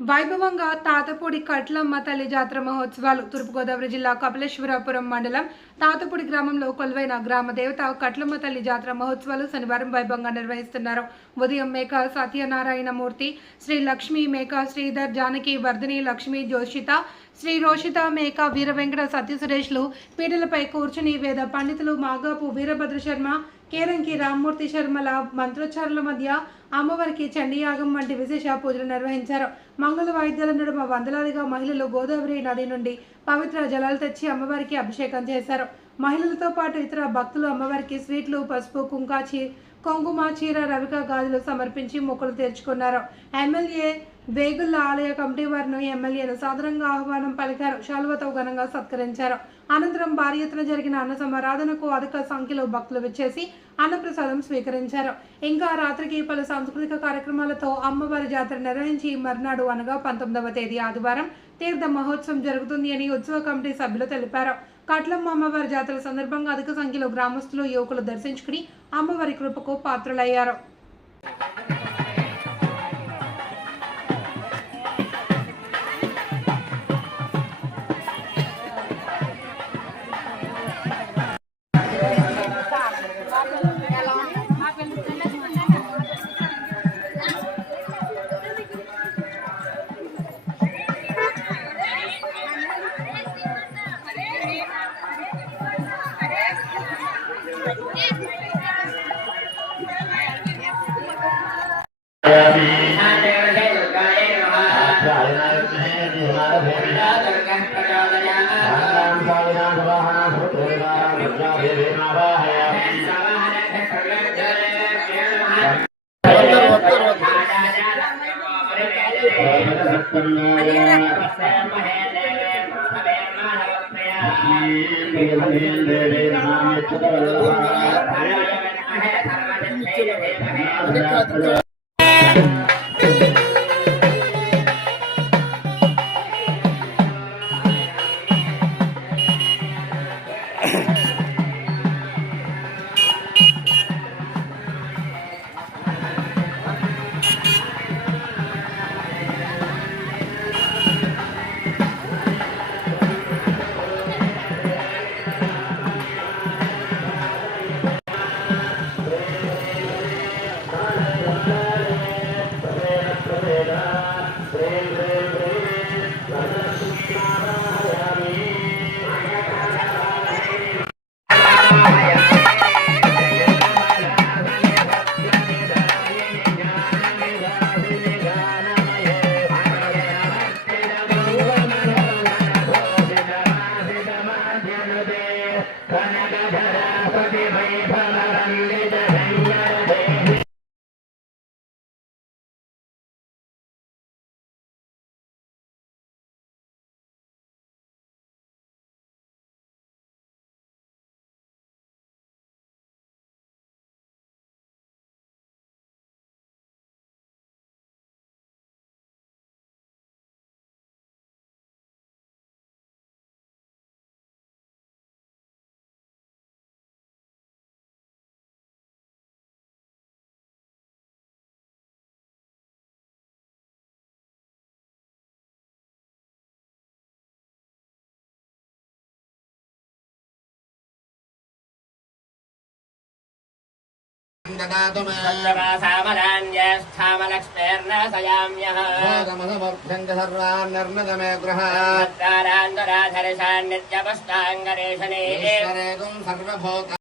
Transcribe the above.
వైభవంగా తాతపూడి కట్లమ్మ తల్లి జాతర మహోత్సవాలు తూర్పుగోదావరి జిల్లా కపిలేశ్వరపురం మండలం తాతపూడి గ్రామంలో కొలువైన గ్రామ దేవత కట్లమ్మ తల్లి జాతర మహోత్సవాలు శనివారం వైభవంగా నిర్వహిస్తున్నారు. ఉదయం మేక సత్యనారాయణ మూర్తి, శ్రీ లక్ష్మీ మేక శ్రీధర్ జానకి వర్ధిని లక్ష్మీ జోషిత, శ్రీ రోషిత మేక వీర వెంకట సత్య సురేష్లు పీటలపై కూర్చుని వేద పండితులు మాగాపు వీరభద్ర శర్మ, కేరంకి రామ్మూర్తి శర్మల మంత్రోచ్చారుల మధ్య అమ్మవారికి చండీయాగం వంటి విశేష పూజలు నిర్వహించారు. మంగళ వాయిద్యాల నడుమ వందలాదిగా మహిళలు గోదావరి నది నుండి పవిత్ర జలాలు తెచ్చి అమ్మవారికి అభిషేకం చేశారు. మహిళలతో పాటు ఇతర భక్తులు అమ్మవారికి స్వీట్లు, పసుపు, కుంకుమ, చీర, రవిక గాజులు సమర్పించి మొక్కులు తీర్చుకున్నారు. ఎమ్మెల్యే వేగుళ్ల ఆలయ కమిటీ వారిని ఎమ్మెల్యేను సాదరంగా ఆహ్వానం పలికారు. శాలువతో ఘనంగా సత్కరించారు. అనంతరం భారీ ఎత్తున జరిగిన అన్న సమారాధనకు అధిక సంఖ్యలో భక్తులు విచ్చేసి అన్నప్రసాదం స్వీకరించారు. ఇంకా రాత్రికి పలు సాంస్కృతిక కార్యక్రమాలతో అమ్మవారి జాతర నిర్వహించి మర్నాడు అనగా 19వ తేదీ ఆదివారం తీర్థ మహోత్సవం జరుగుతుంది అని ఉత్సవ కమిటీ సభ్యులు తెలిపారు. కట్లమ్మ అమ్మవారి జాతర సందర్భంగా అధిక సంఖ్యలో గ్రామస్తులు, యువకులు దర్శించుకుని అమ్మవారి కృపకు పాత్రులయ్యారు. सर्वान्